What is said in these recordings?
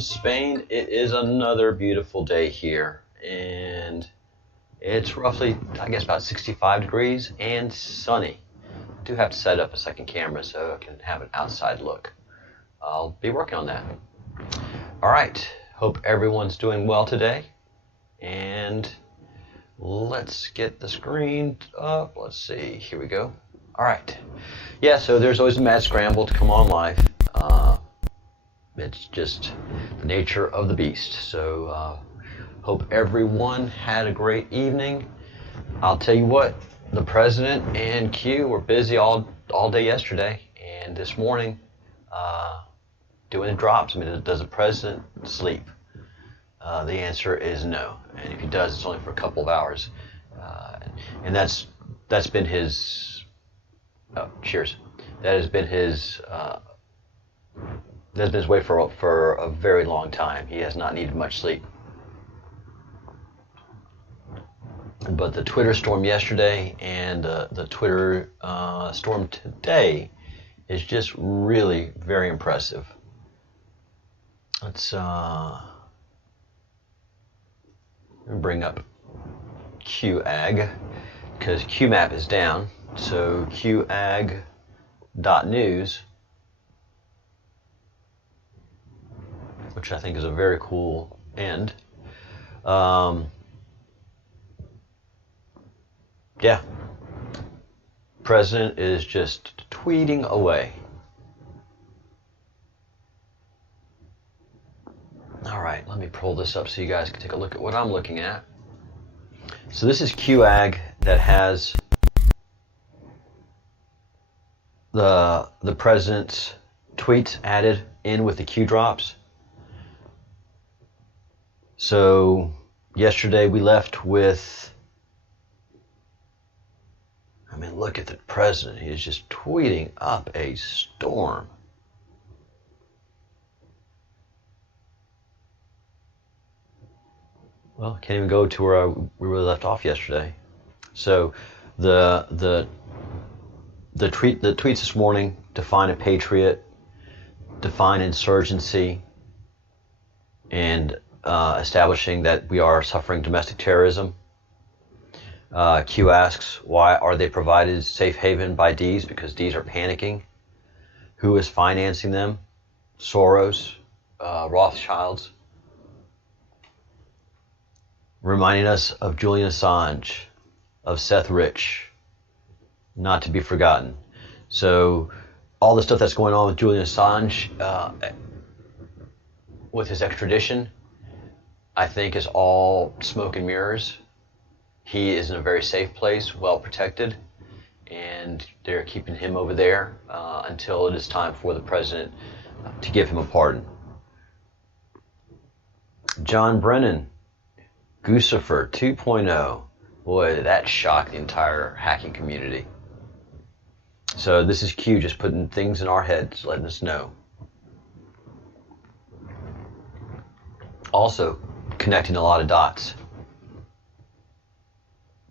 from Spain. It is another beautiful day here, and it's roughly, I guess, about 65 degrees and sunny. I do have to set up a second camera so I can have an outside look. I'll be working on that. All right, hope everyone's doing well today, and let's get the screen up. Let's see, here we go. All right, yeah, so there's always a mad scramble to come on live. It's just the nature of the beast. So hope everyone had a great evening. I'll tell you what, the president and Q were busy all day yesterday and this morning doing the drops. I mean, does the president sleep? The answer is no. And if he does, it's only for a couple of hours. And that's been his, cheers. That has been his way for a very long time. He has not needed much sleep. But the Twitter storm yesterday and the Twitter storm today is just really very impressive. Let's bring up QAG because QMAP is down. So QAG.news, which I think is a very cool end. Yeah, president is just tweeting away. All right, let me pull this up so you guys can take a look at what I'm looking at. So this is QAG that has the president's tweets added in with the Q drops. So yesterday we left with, I mean, look at the president. He is just tweeting up a storm. Well, can't even go to where we were left off yesterday. So the tweets this morning: define a patriot, define insurgency, and establishing that we are suffering domestic terrorism. Q asks, why are they provided safe haven by Ds? Because Ds are panicking. Who is financing them? Soros, Rothschilds. Reminding us of Julian Assange, of Seth Rich, not to be forgotten. So all the stuff that's going on with Julian Assange, with his extradition, I think is all smoke and mirrors. He is in a very safe place, well protected, and they're keeping him over there until it is time for the president to give him a pardon. John Brennan, Guccifer 2.0. Boy, that shocked the entire hacking community. So this is Q just putting things in our heads, letting us know. Also connecting a lot of dots.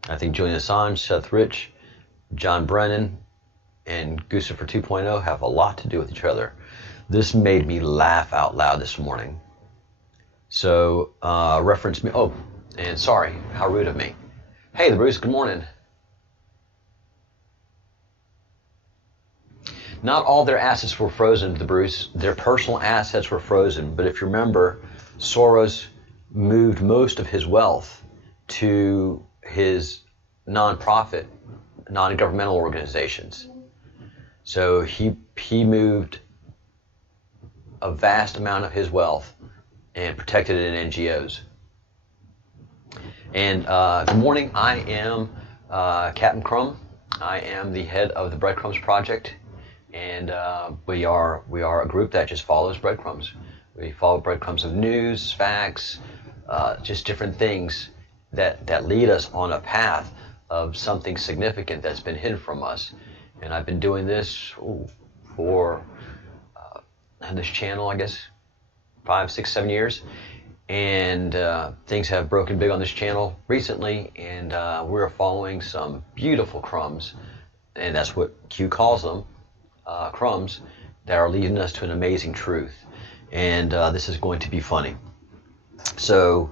I think Julian Assange, Seth Rich, John Brennan, and Guccifer 2.0 have a lot to do with each other. This made me laugh out loud this morning. So, reference me. Oh, and sorry, how rude of me. Hey, the Bruce, good morning. Not all their assets were frozen, the Bruce. Their personal assets were frozen. But if you remember, Soros moved most of his wealth to his non-profit, non-governmental organizations. So he moved a vast amount of his wealth and protected it in NGOs. And good morning, I am Captain Crumb. I am the head of the Breadcrumbs project, and we are a group that just follows breadcrumbs. We follow breadcrumbs of news, facts, just different things that lead us on a path of something significant that's been hidden from us. And I've been doing this for this channel, I guess, 5, 6, 7 years. And things have broken big on this channel recently, and we're following some beautiful crumbs, and that's what Q calls them, crumbs, that are leading us to an amazing truth. and this is going to be funny. So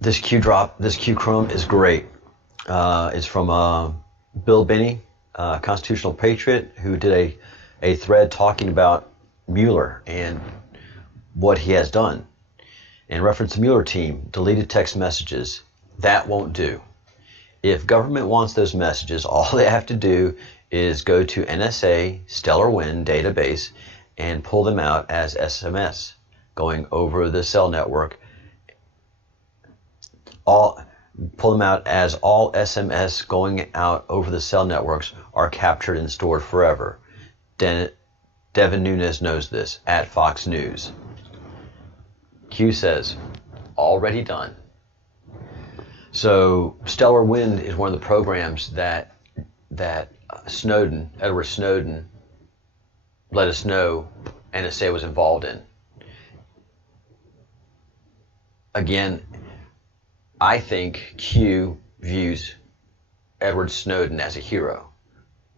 this Q crumb is great. It's from Bill Binney, constitutional patriot, who did a thread talking about Mueller and what he has done. And reference the Mueller team, deleted text messages. That won't do. If government wants those messages, all they have to do is go to NSA Stellar Wind database and pull them out as SMS going over the cell network. Pull them out as all SMS going out over the cell networks are captured and stored forever. Devin Nunes knows this at Fox News. Q says, already done. So Stellar Wind is one of the programs that Edward Snowden, let us know NSA was involved in. Again, I think Q views Edward Snowden as a hero.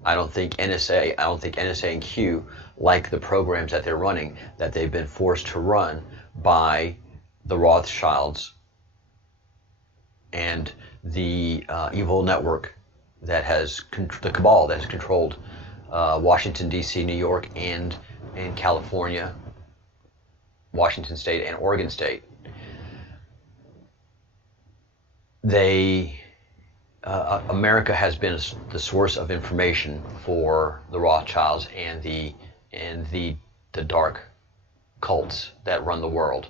I don't think NSA and Q like the programs that they're running, that they've been forced to run by the Rothschilds and the evil network that has the cabal that has controlled Washington, D.C., New York, and in California, Washington State, and Oregon State. America has been the source of information for the Rothschilds and the dark cults that run the world.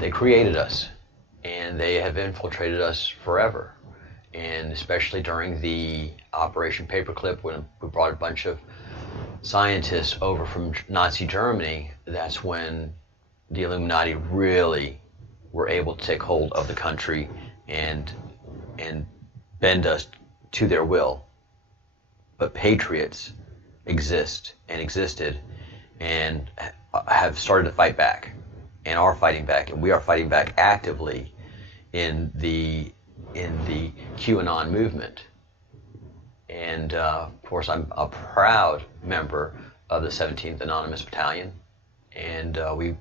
They created us, and they have infiltrated us forever. And especially during the Operation Paperclip, when we brought a bunch of scientists over from Nazi Germany, that's when the Illuminati really were able to take hold of the country and bend us to their will. But patriots exist and existed and have started to fight back and are fighting back, and we are fighting back actively in the QAnon movement. And of course, I'm a proud member of the 17th Anonymous Battalion, and we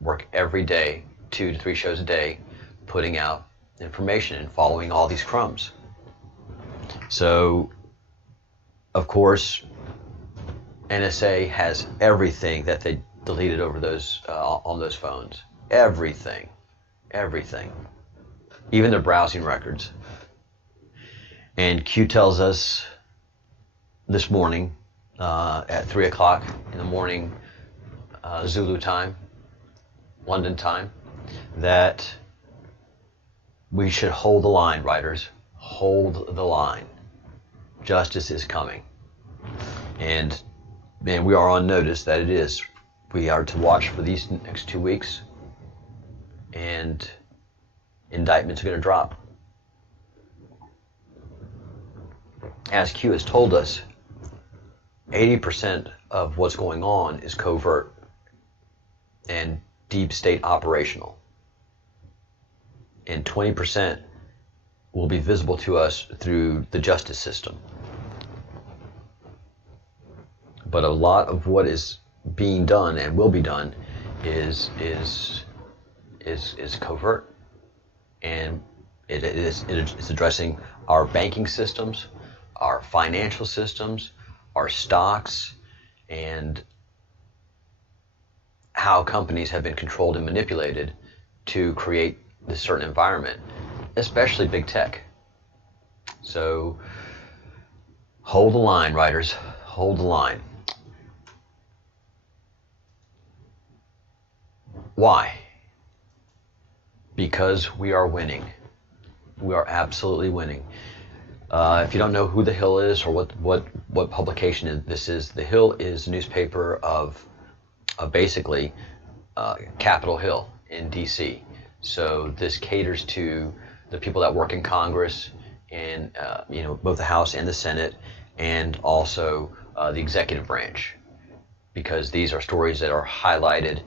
work every day, 2 to 3 shows a day, putting out information and following all these crumbs. So, of course, NSA has everything that they deleted over those on those phones. Everything, even their browsing records. And Q tells us this morning at 3 o'clock in the morning, Zulu time, London time, that we should hold the line, writers. Hold the line. Justice is coming. And man, we are on notice that it is. We are to watch for these next 2 weeks, and indictments are going to drop. As Q has told us, 80% of what's going on is covert and deep state operational. And 20% will be visible to us through the justice system. But a lot of what is being done and will be done is covert, and it's addressing our banking systems, our financial systems, our stocks, and how companies have been controlled and manipulated to create this certain environment, especially big tech. So hold the line, writers. Hold the line. Why? Because we are winning. We are absolutely winning. If you don't know who The Hill is or what publication this is, The Hill is a newspaper of basically Capitol Hill in D.C. So this caters to the people that work in Congress and both the House and the Senate, and also the executive branch, because these are stories that are highlighted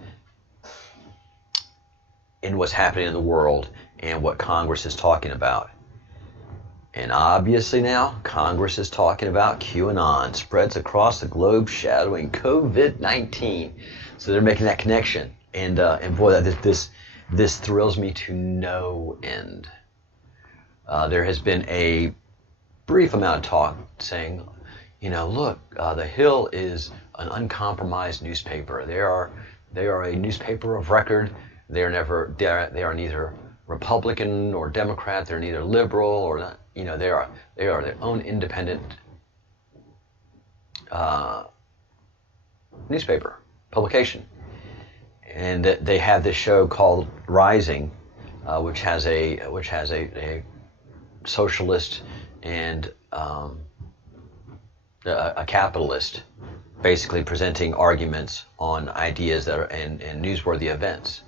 in what's happening in the world and what Congress is talking about. And obviously now, Congress is talking about QAnon spreads across the globe shadowing COVID-19. So they're making that connection, and boy, this thrills me to no end. There has been a brief amount of talk saying, look, the Hill is an uncompromised newspaper. They are a newspaper of record. They are neither Republican or Democrat. They're neither liberal or not. They are their own independent newspaper publication, and they have this show called Rising, which has a socialist and a capitalist, basically presenting arguments on ideas that are and newsworthy events.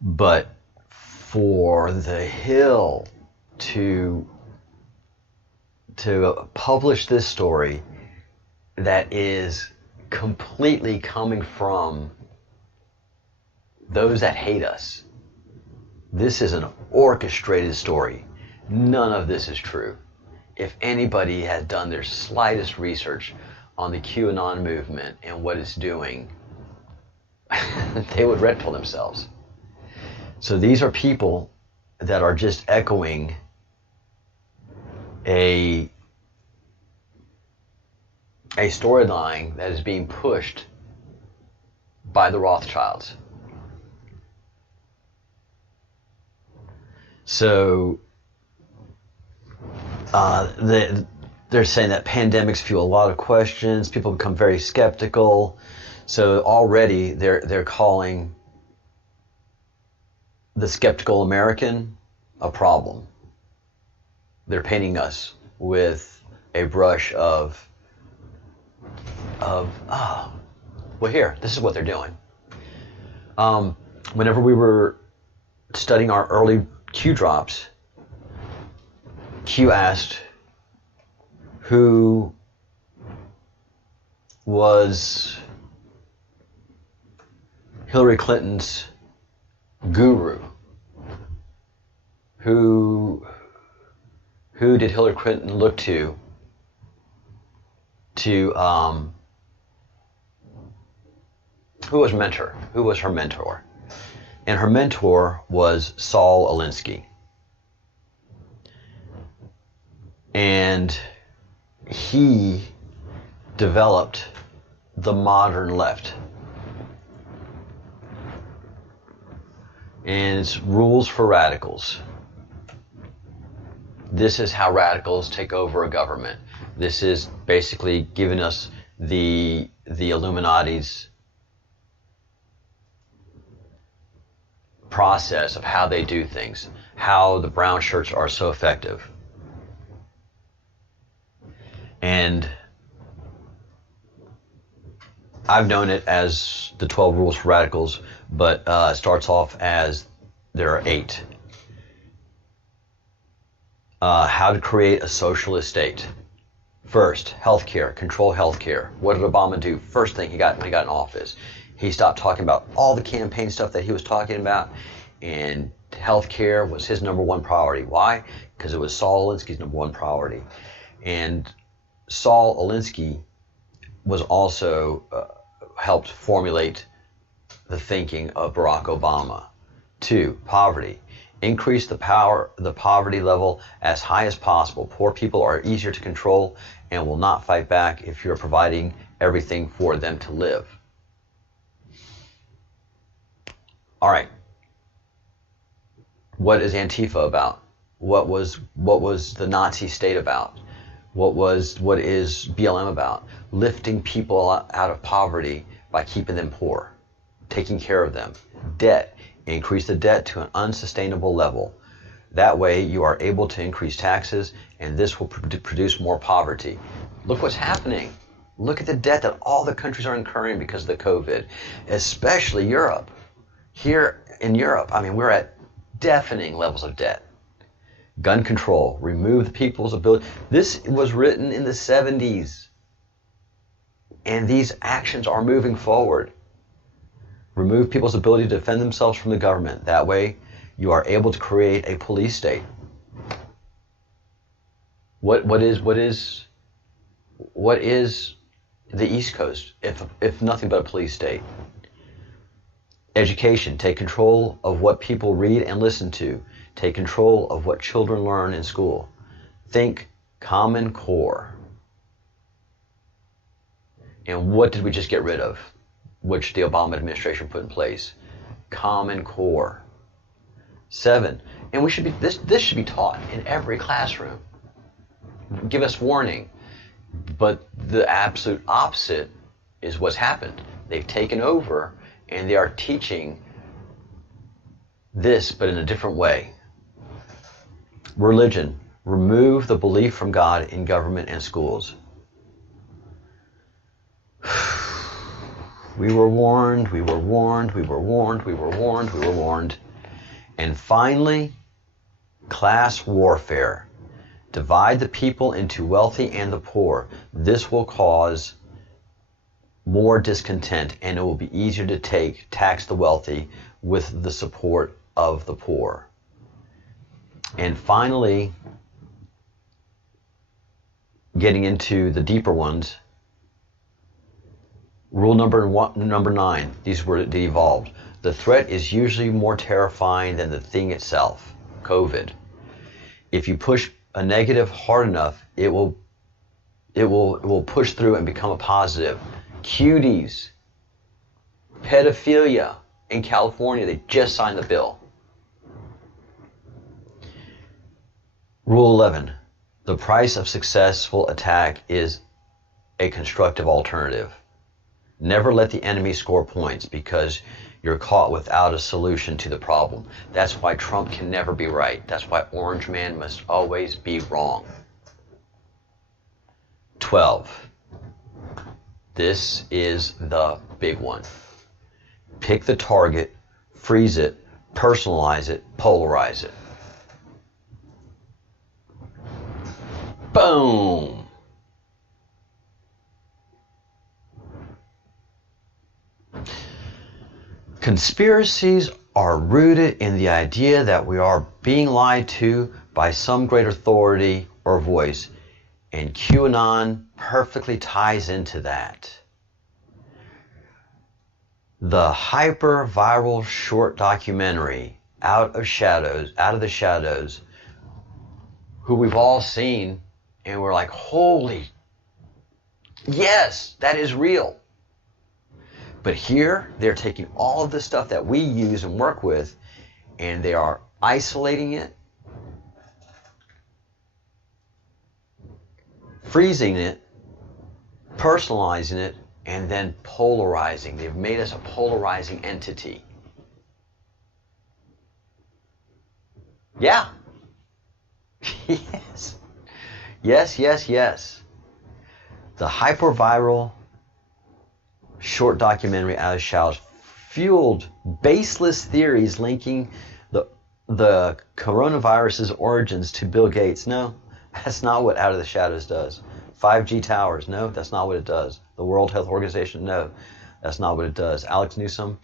But for the Hill to publish this story that is completely coming from those that hate us, this is an orchestrated story. None of this is true. If anybody had done their slightest research on the QAnon movement and what it's doing, they would red pill themselves. So these are people that are just echoing a storyline that is being pushed by the Rothschilds. So they're saying that pandemics fuel a lot of questions. People become very skeptical. So already they're calling the skeptical American a problem. They're painting us with a brush of well, here, this is what they're doing. Whenever we were studying our early Q drops, Q asked who was Hillary Clinton's guru. Who did Hillary Clinton look to who was mentor? Who was her mentor? And her mentor was Saul Alinsky. And he developed the modern left. And it's rules for radicals. This is how radicals take over a government. This is basically giving us the Illuminati's process of how they do things, how the brown shirts are so effective. And I've known it as the 12 rules for radicals, but it starts off as there are 8. How to create a socialist state. First, healthcare, control healthcare. What did Obama do? First thing when he got in office, he stopped talking about all the campaign stuff that he was talking about, and healthcare was his number one priority. Why? Because it was Saul Alinsky's number one priority. And Saul Alinsky was also helped formulate the thinking of Barack Obama. 2, poverty. Increase the poverty level as high as possible. Poor people are easier to control and will not fight back if you're providing everything for them to live. All right. What is Antifa about? What was the Nazi state about? What is BLM about? Lifting people out of poverty by keeping them poor, taking care of them. Debt. Increase the debt to an unsustainable level. That way you are able to increase taxes, and this will produce more poverty. Look what's happening. Look at the debt that all the countries are incurring because of the COVID, especially Europe. Here in Europe, we're at deafening levels of debt. Gun control, remove the people's ability. This was written in the 70s, and these actions are moving forward. Remove people's ability to defend themselves from the government. That way, you are able to create a police state. What is the East Coast if nothing but a police state? Education. Take control of what people read and listen to. Take control of what children learn in school. Think Common Core. And what did we just get rid of? Which the Obama administration put in place? Common Core. 7. And we should be this should be taught in every classroom. Give us warning. But the absolute opposite is what's happened. They've taken over and they are teaching this, but in a different way. Religion. Remove the belief from God in government and schools. We were warned, we were warned, we were warned, we were warned, we were warned. And finally, class warfare. Divide the people into wealthy and the poor. This will cause more discontent, and it will be easier to tax the wealthy with the support of the poor. And finally, getting into the deeper ones, rule number 9, these were evolved. The threat is usually more terrifying than the thing itself, COVID. If you push a negative hard enough, it will push through and become a positive. Cuties, pedophilia in California, they just signed the bill. Rule 11, the price of successful attack is a constructive alternative. Never let the enemy score points because you're caught without a solution to the problem. That's why Trump can never be right. That's why Orange Man must always be wrong. 12. This is the big one. Pick the target, freeze it, personalize it, polarize it. Boom! Conspiracies are rooted in the idea that we are being lied to by some great authority or voice, and QAnon perfectly ties into that. The hyper-viral short documentary, Out of the Shadows, who we've all seen, and we're like, holy, yes, that is real. But here, they're taking all of the stuff that we use and work with, and they are isolating it, freezing it, personalizing it, and then polarizing. They've made us a polarizing entity. Yeah. Yes. Yes, yes, yes. The hyperviral short documentary Out of the Shadows fueled baseless theories linking the coronavirus's origins to Bill Gates. No, that's not what Out of the Shadows does. 5G towers, no, that's not what it does. The World Health Organization, no, that's not what it does. Alex Newsom,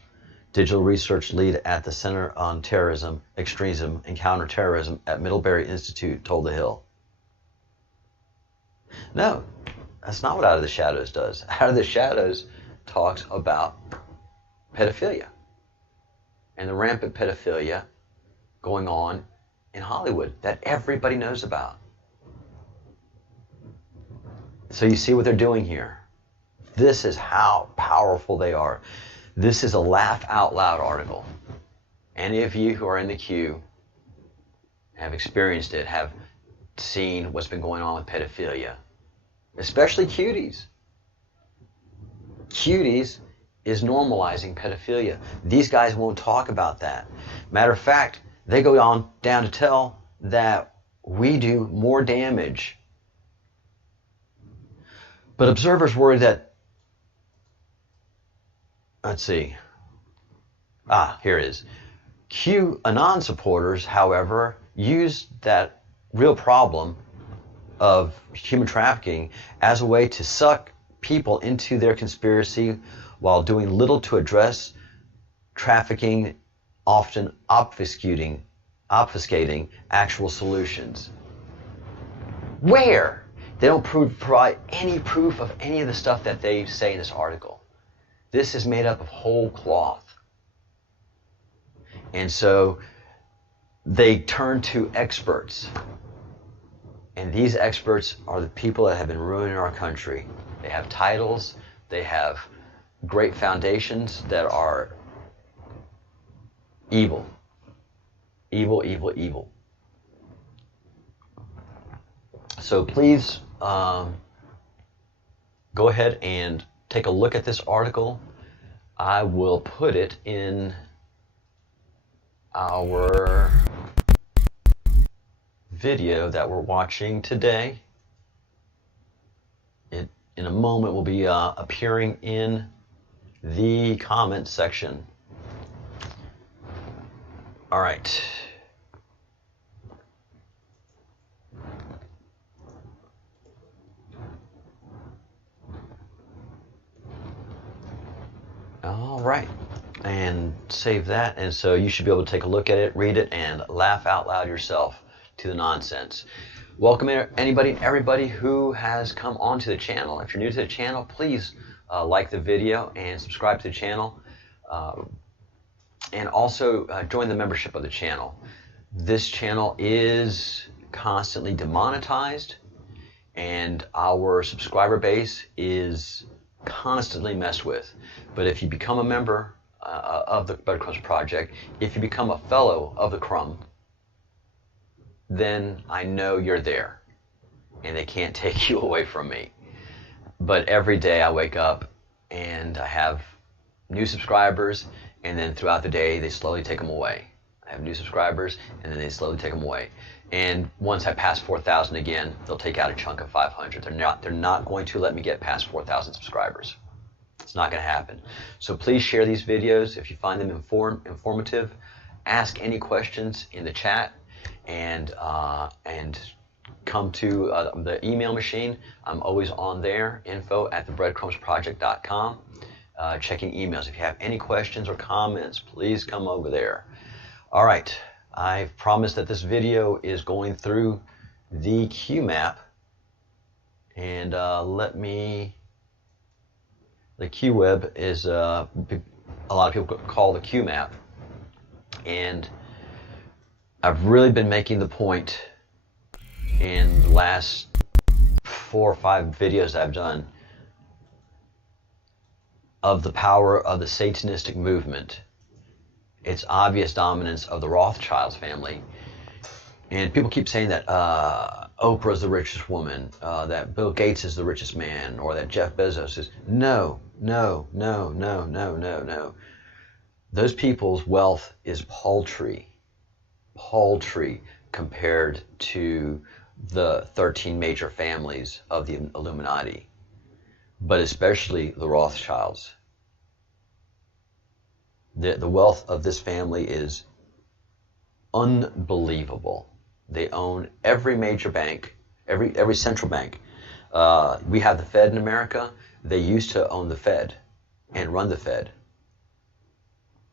digital research lead at the Center on Terrorism, Extremism, and Counterterrorism at Middlebury Institute, told The Hill. No, that's not what Out of the Shadows does. Out of the Shadows talks about pedophilia and the rampant pedophilia going on in Hollywood that everybody knows about. So you see what they're doing here. This is how powerful they are. This is a laugh out loud article. Any of you who are in the queue have experienced it, have seen what's been going on with pedophilia, especially cuties. Cuties is normalizing pedophilia. These guys won't talk about that. Matter of fact, they go on down to tell that we do more damage. But observers worry that, let's see. Here it is. QAnon supporters, however, use that real problem of human trafficking as a way to suck people into their conspiracy while doing little to address trafficking, often obfuscating actual solutions. Where? They don't provide any proof of any of the stuff that they say in this article. This is made up of whole cloth. And so they turn to experts. And these experts are the people that have been ruining our country. They have titles, they have great foundations that are evil. Evil, evil, evil. So please go ahead and take a look at this article. I will put it in our video that we're watching today. It in a moment will be appearing in the comment section. All right. All right. And save that. And so you should be able to take a look at it, read it, and laugh out loud yourself to the nonsense. Welcome everybody who has come onto the channel. If you're new to the channel, please like the video and subscribe to the channel. And also join the membership of the channel. This channel is constantly demonetized, and our subscriber base is constantly messed with. But if you become a member of the Breadcrumbs Project, if you become a fellow of the Crumb, then I know you're there, and they can't take you away from me. But every day I wake up and I have new subscribers, and then throughout the day they slowly take them away. I have new subscribers, and then they slowly take them away. And once I pass 4,000 again, they'll take out a chunk of 500. They're not going to let me get past 4,000 subscribers. It's not going to happen. So please share these videos if you find them informative. Ask any questions in the chat, and come to the email machine. I'm always on there, info@thebreadcrumbsproject.com, checking emails. If you have any questions or comments, please come over there. All right, I've promised that this video is going through the Q map, and the Q web is a lot of people call the Q map, and I've really been making the point in the last 4 or 5 videos I've done of the power of the Satanistic movement, its obvious dominance of the Rothschilds family. And people keep saying that Oprah's the richest woman, that Bill Gates is the richest man, or that Jeff Bezos is. No. Those people's wealth is paltry compared to the 13 major families of the Illuminati, but especially the Rothschilds. The wealth of this family is unbelievable. They own every major bank, every central bank. We have the Fed in America. They used to own the Fed and run the Fed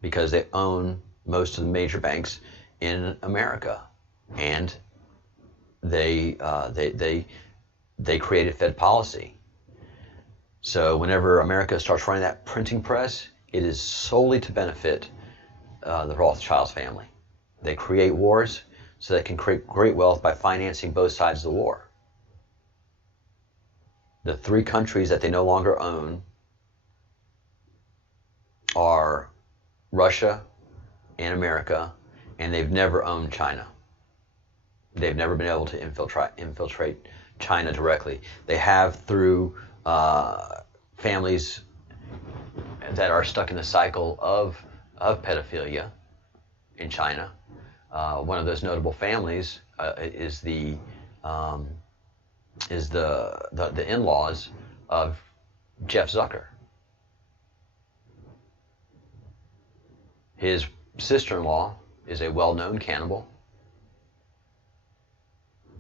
because they own most of the major banks in America, and they created Fed policy. So whenever America starts running that printing press, it is solely to benefit the Rothschilds family. They create wars so they can create great wealth by financing both sides of the war. The 3 countries that they no longer own are Russia and America, and they've never owned China. They've never been able to infiltrate China directly. They have through families that are stuck in the cycle of pedophilia in China. One of those notable families is the in-laws of Jeff Zucker. His sister-in-law is a well-known cannibal.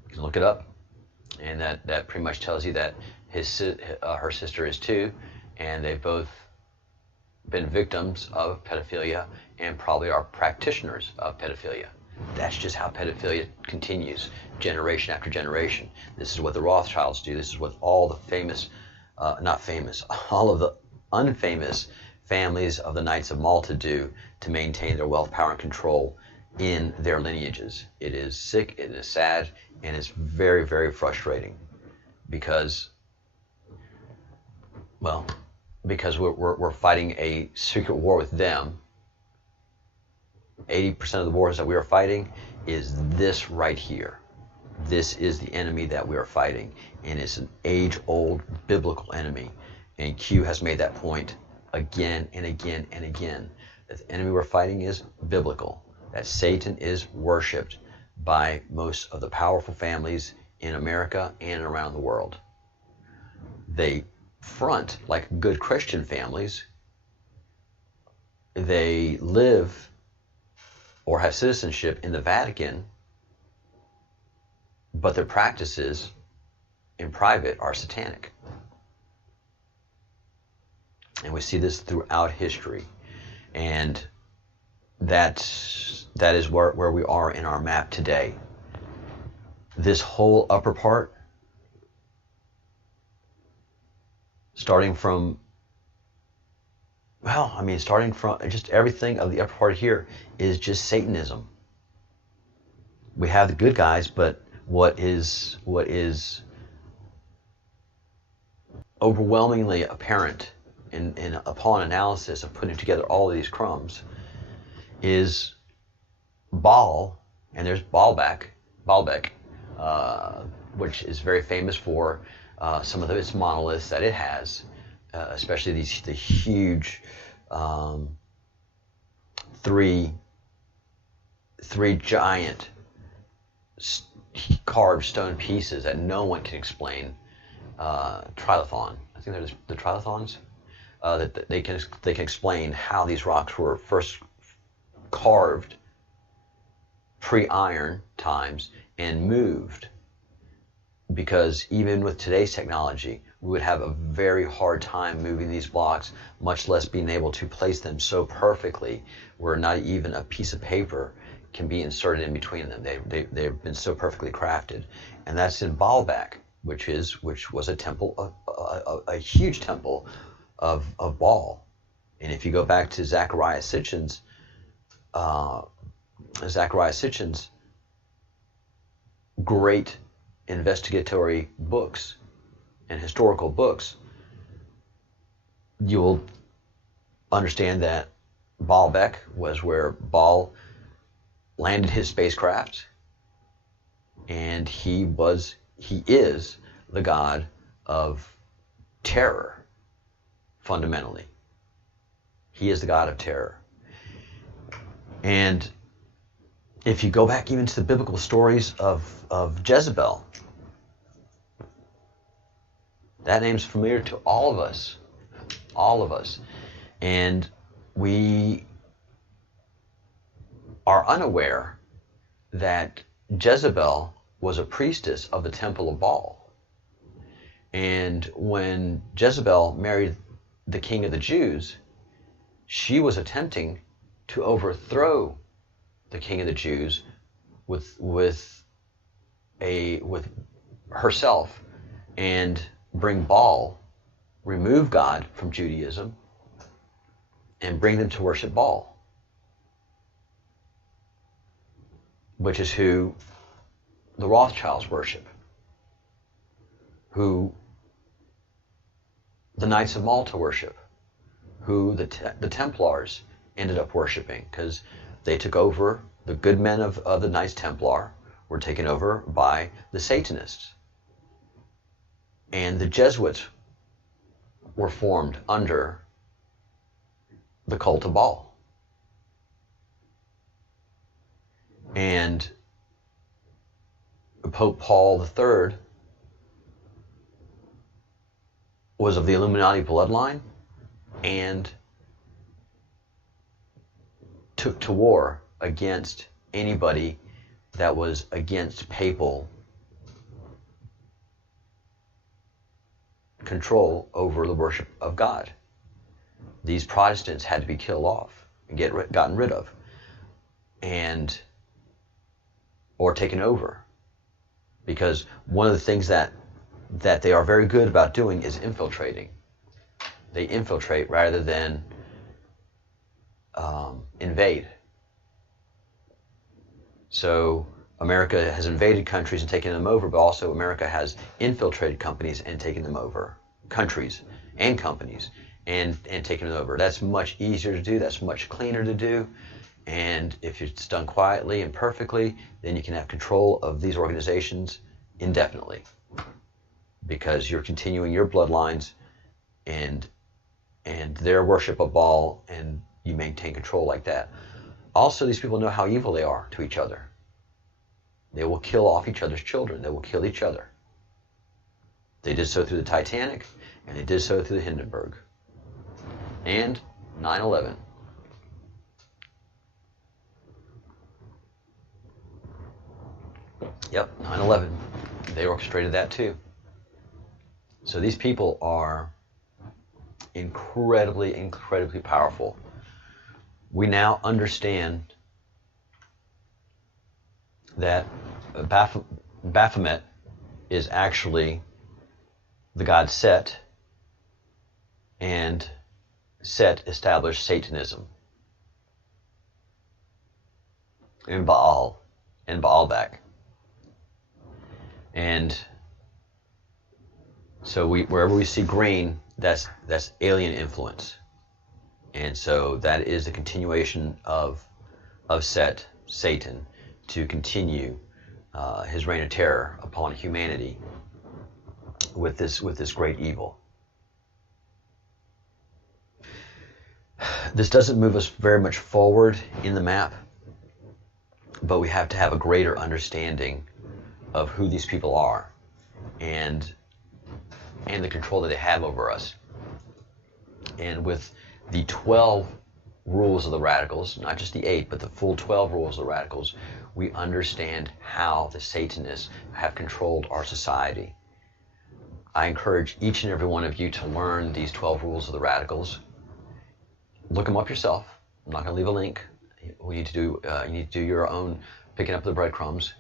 You can look it up, and that pretty much tells you that her sister is too, and they've both been victims of pedophilia and probably are practitioners of pedophilia. That's just how pedophilia continues, generation after generation. This is what the Rothschilds do. This is what all the famous, all of the unfamous families of the Knights of Malta do to maintain their wealth, power, and control in their lineages. It is sick, it is sad, and it's very, very frustrating because, well, because we're fighting a secret war with them. 80% of the wars that we are fighting is this right here. This is the enemy that we are fighting, and it's an age-old biblical enemy. And Q has made that point again and again and again, that the enemy we're fighting is biblical, that Satan is worshipped by most of the powerful families in America and around the world. They front like good Christian families. They live or have citizenship in the Vatican, but their practices in private are satanic. And we see this throughout history. And that is where we are in our map today. This whole upper part, starting from just everything of the upper part here is just Satanism. We have the good guys, but what is overwhelmingly apparent upon analysis of putting together all of these crumbs is Baal, and there's Baalbek, which is very famous for some of its monoliths that it has, especially the huge three giant carved stone pieces that no one can explain. Trilithon, I think they're the trilithons, that they can explain how these rocks were first carved pre-iron times and moved, because even with today's technology we would have a very hard time moving these blocks, much less being able to place them so perfectly where not even a piece of paper can be inserted in between them. They've been so perfectly crafted. And that's in Baalbek, which was a temple, a huge temple of Baal. And if you go back to Zechariah Sitchin's great investigatory books and historical books, you will understand that Baalbek was where Baal landed his spacecraft, and he is the god of terror. Fundamentally, he is the god of terror. And if you go back even to the biblical stories of Jezebel, that name's familiar to all of us, and we are unaware that Jezebel was a priestess of the temple of Baal. And when Jezebel married the king of the Jews, she was attempting to overthrow the king of the Jews with herself and bring Baal, remove God from Judaism, and bring them to worship Baal, which is who the Rothschilds worship, who the Knights of Malta worship, who the Templars ended up worshiping, because they took over. The good men of the Knights Templar were taken over by the Satanists, and the Jesuits were formed under the cult of Baal. And Pope Paul III was of the Illuminati bloodline and took to war against anybody that was against papal control over the worship of God. These Protestants had to be killed off and gotten rid of, or taken over, because one of the things that they are very good about doing is infiltrating. They infiltrate rather than invade. So America has invaded countries and taken them over, but also America has infiltrated companies and taken them over. Countries and companies and taken them over. That's much easier to do. That's much cleaner to do. And if it's done quietly and perfectly, then you can have control of these organizations indefinitely, because you're continuing your bloodlines and their worship of Baal, and you maintain control like that. Also, these people know how evil they are to each other. They will kill off each other's children. They will kill each other. They did so through the Titanic, and they did so through the Hindenburg. And 9/11. Yep, 9/11. They orchestrated that too. So these people are incredibly, incredibly powerful. We now understand that Baphomet is actually the god Set, and Set established Satanism and Baal and Baalbek. And so wherever we see green, that's alien influence. And so that is the continuation of Set, Satan, to continue his reign of terror upon humanity with this great evil. This doesn't move us very much forward in the map, but we have to have a greater understanding of who these people are and the control that they have over us. And with the 12 rules of the radicals, not just the 8, but the full 12 rules of the radicals, we understand how the Satanists have controlled our society. I encourage each and every one of you to learn these 12 rules of the radicals. Look them up yourself. I'm not going to leave a link. You need to do your own picking up the breadcrumbs.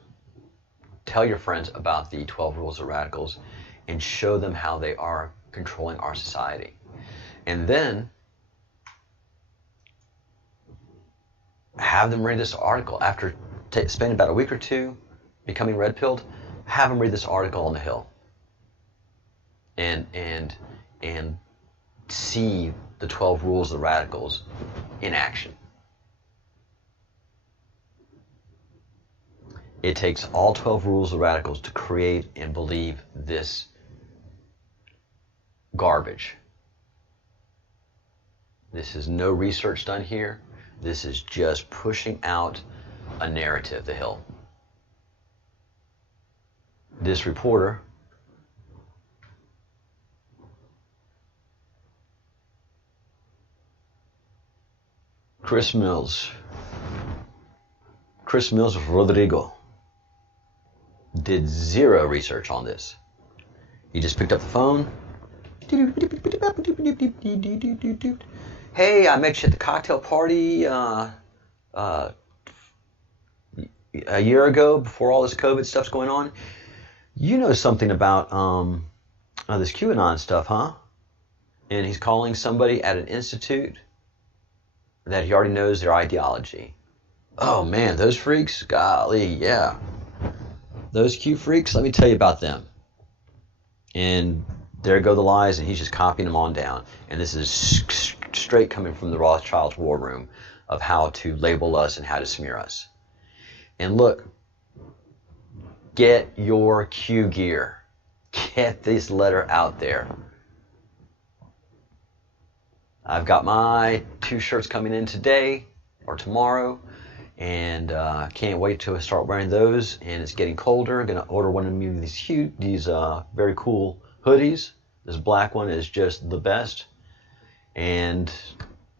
Tell your friends about the 12 rules of radicals and show them how they are controlling our society. And then have them read this article after spending about a week or two becoming red-pilled. Have them read this article on the Hill and see the 12 rules of the radicals in action. It takes all 12 rules of the radicals to create and believe this garbage. This is no research done here. This is just pushing out a narrative, the Hill. This reporter Chris Mills Rodrigo did zero research on this. He just picked up the phone. Hey, I met you at the cocktail party a year ago before all this COVID stuff's going on. You know something about this QAnon stuff, huh? And he's calling somebody at an institute that he already knows their ideology. Oh man, those freaks, golly, yeah. Those Q freaks, let me tell you about them. And there go the lies, and he's just copying them on down. And this is straight coming from the Rothschild's war room of how to label us and how to smear us. And look, get your Q gear. Get this letter out there. I've got my 2 shirts coming in today or tomorrow, and can't wait till I start wearing those. And it's getting colder. I'm gonna order one of these very cool hoodies. This black one is just the best. And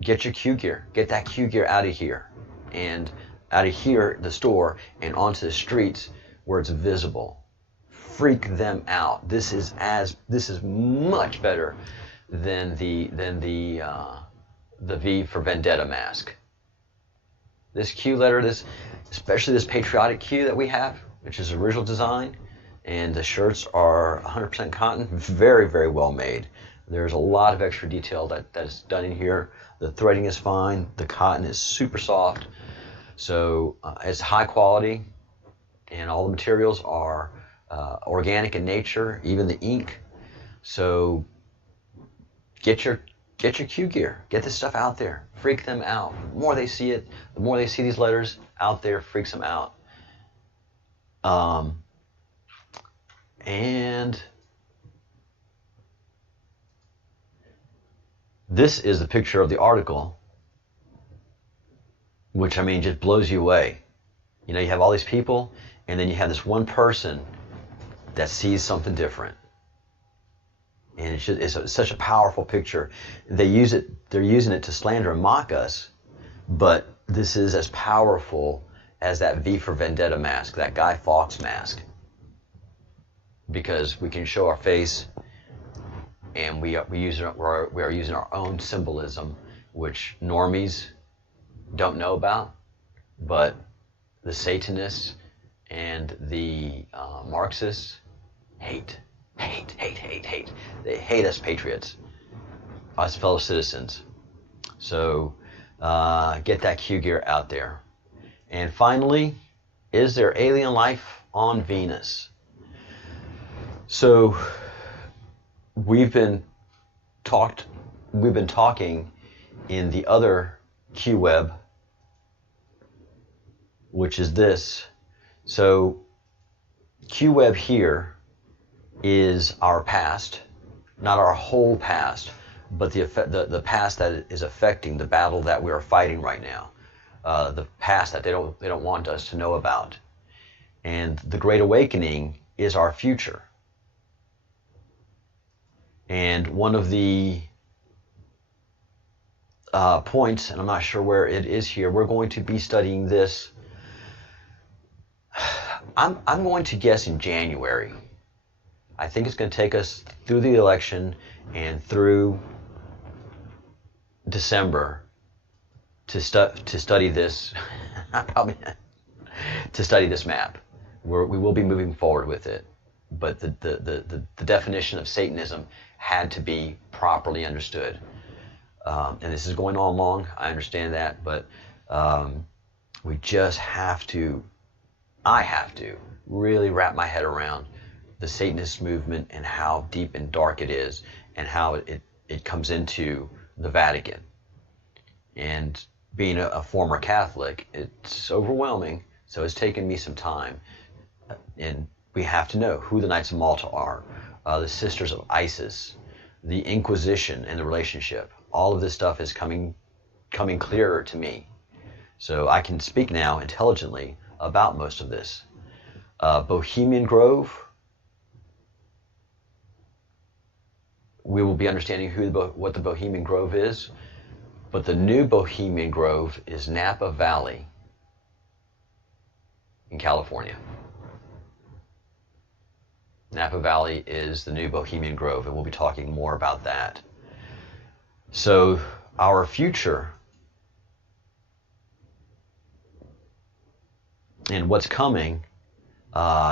get your Q gear. Get that Q gear out of here, and out of here, the store, and onto the streets where it's visible. Freak them out. This is much better than the V for Vendetta mask. This Q letter, especially this patriotic Q that we have, which is original design, and the shirts are 100% cotton, very, very well made, There's a lot of extra detail that is done in here. The threading is fine. The cotton is super soft. So it's high quality, and all the materials are organic in nature, even the ink. So get your Q gear. Get this stuff out there. Freak them out. The more they see it, the more they see these letters out there, freaks them out. And this is the picture of the article, which, I mean, just blows you away. You know, you have all these people, and then you have this one person that sees something different. And it's such a powerful picture. They're using it to slander and mock us, but this is as powerful as that V for Vendetta mask, that Guy Fawkes mask. Because we can show our face, and we are using our own symbolism, which normies don't know about, but the Satanists and the Marxists hate. They hate us patriots, us fellow citizens. So get that Q gear out there. And finally, is there alien life on Venus? So we've been talking in the other Q web, which is this. So Q web here is our past, not our whole past, but the past that is affecting the battle that we are fighting right now, the past that they don't want us to know about. And the Great Awakening is our future. And one of the points, and I'm not sure where it is here, we're going to be studying this. I'm going to guess in January. I think it's going to take us through the election and through December to study this. To study this map. We will be moving forward with it, but the definition of Satanism had to be properly understood. And this is going on long. I understand that, but we just have to. I have to really wrap my head around the Satanist movement and how deep and dark it is, and how it comes into the Vatican. And being a former Catholic, it's overwhelming, so it's taken me some time. And we have to know who the Knights of Malta are, the Sisters of Isis, the Inquisition and the relationship. All of this stuff is coming clearer to me. So I can speak now intelligently about most of this. Bohemian Grove, we will be understanding what the Bohemian Grove is, but the new Bohemian Grove is Napa Valley in California. Napa Valley is the new Bohemian Grove, and we'll be talking more about that. So our future and what's coming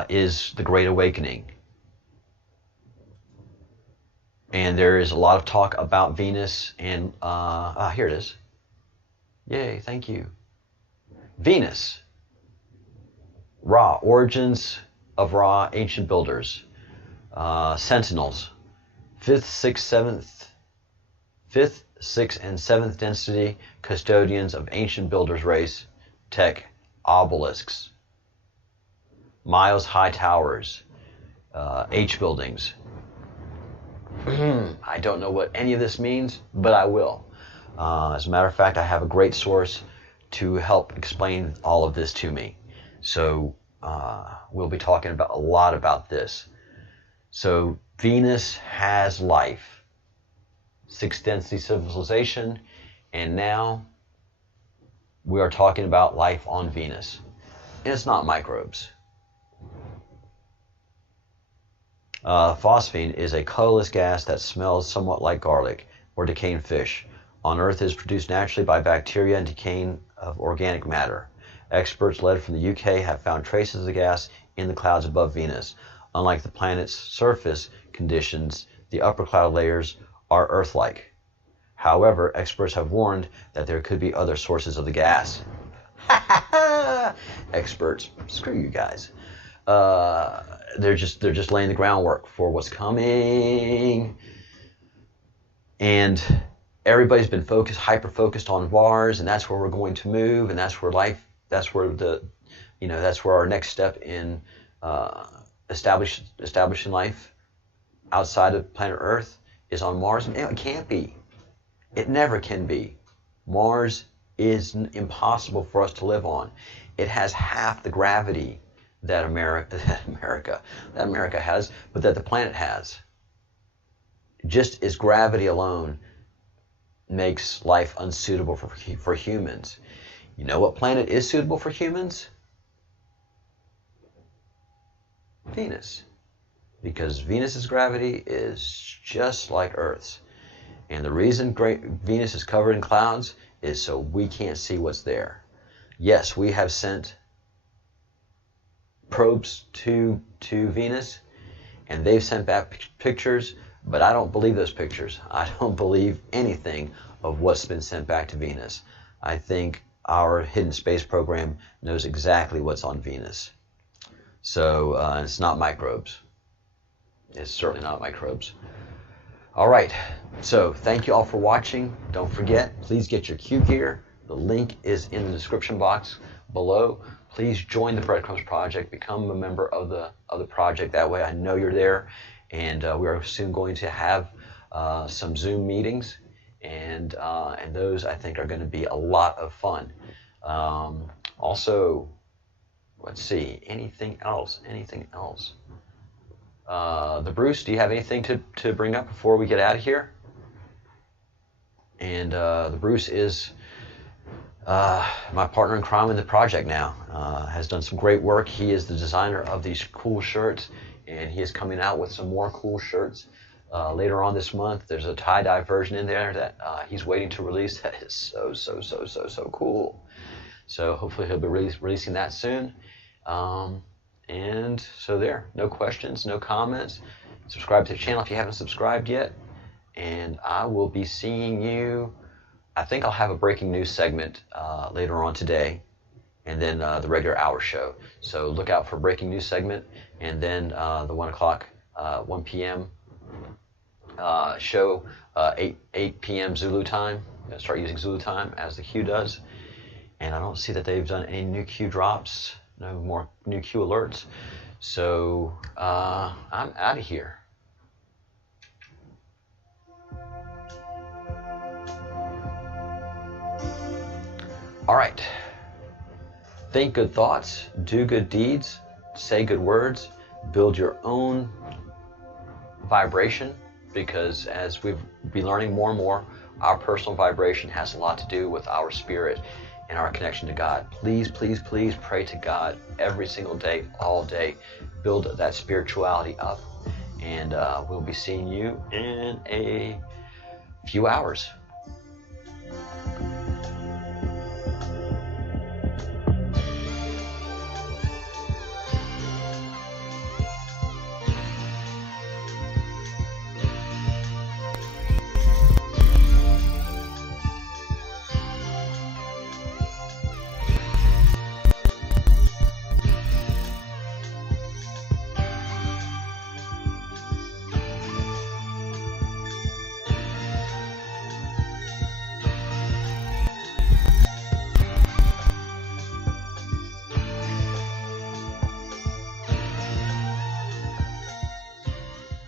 is the Great Awakening. And there is a lot of talk about Venus, and here it is. Yay, thank you. Venus. Ra, origins of Ra, ancient builders. Sentinels. Fifth, sixth, and seventh density, custodians of ancient builders race, tech, obelisks. Miles high towers, H buildings. I don't know what any of this means, but I will. As a matter of fact, I have a great source to help explain all of this to me. So we'll be talking about a lot about this. So Venus has life, sixth density civilization, and now we are talking about life on Venus. And it's not microbes. Phosphine is a colorless gas that smells somewhat like garlic or decaying fish. On Earth, it is produced naturally by bacteria and decaying of organic matter. Experts led from the UK have found traces of the gas in the clouds above Venus. Unlike the planet's surface conditions, the upper cloud layers are Earth-like. However, experts have warned that there could be other sources of the gas. Experts, screw you guys. They're just laying the groundwork for what's coming. And everybody's been hyper focused on Mars, and that's where we're going to move, and that's where that's where our next step in establishing life outside of planet Earth is on Mars. And it can't be. It never can be. Mars is impossible for us to live on. It has half the gravity that America has, but that the planet has. Just as gravity alone makes life unsuitable for humans. You know what planet is suitable for humans? Venus. Because Venus's gravity is just like Earth's. And the reason Venus is covered in clouds is so we can't see what's there. Yes, we have sent probes to Venus, and they've sent back pictures, but I don't believe those pictures. I don't believe anything of what's been sent back to Venus. I think our hidden space program knows exactly what's on Venus. So it's not microbes. It's certainly not microbes. All right, so thank you all for watching. Don't forget, please get your Q gear. The link is in the description box below. Please join the Breadcrumbs project. Become a member of the project. That way I know you're there. And we are soon going to have some Zoom meetings. And those, I think, are going to be a lot of fun. Also, let's see, anything else? The Bruce, do you have anything to bring up before we get out of here? And the Bruce is my partner in crime in the project now. Has done some great work. He is the designer of these cool shirts, and he is coming out with some more cool shirts later on this month. There's a tie-dye version in there that he's waiting to release. That is so cool. So hopefully he'll be releasing that soon. And so there, no questions, no comments. Subscribe to the channel if you haven't subscribed yet. And I will be seeing you. I think I'll have a breaking news segment later on today, and then the regular hour show. So look out for a breaking news segment, and then the 1 p.m. Show, 8 p.m. Zulu time. I'm gonna start using Zulu time as the Q does. And I don't see that they've done any new Q drops, no more new Q alerts. So I'm out of here. All right. Think good thoughts, do good deeds, say good words, build your own vibration, because as we've been learning more and more, our personal vibration has a lot to do with our spirit and our connection to God. Please, please, please pray to God every single day, all day. Build that spirituality up, and we'll be seeing you in a few hours.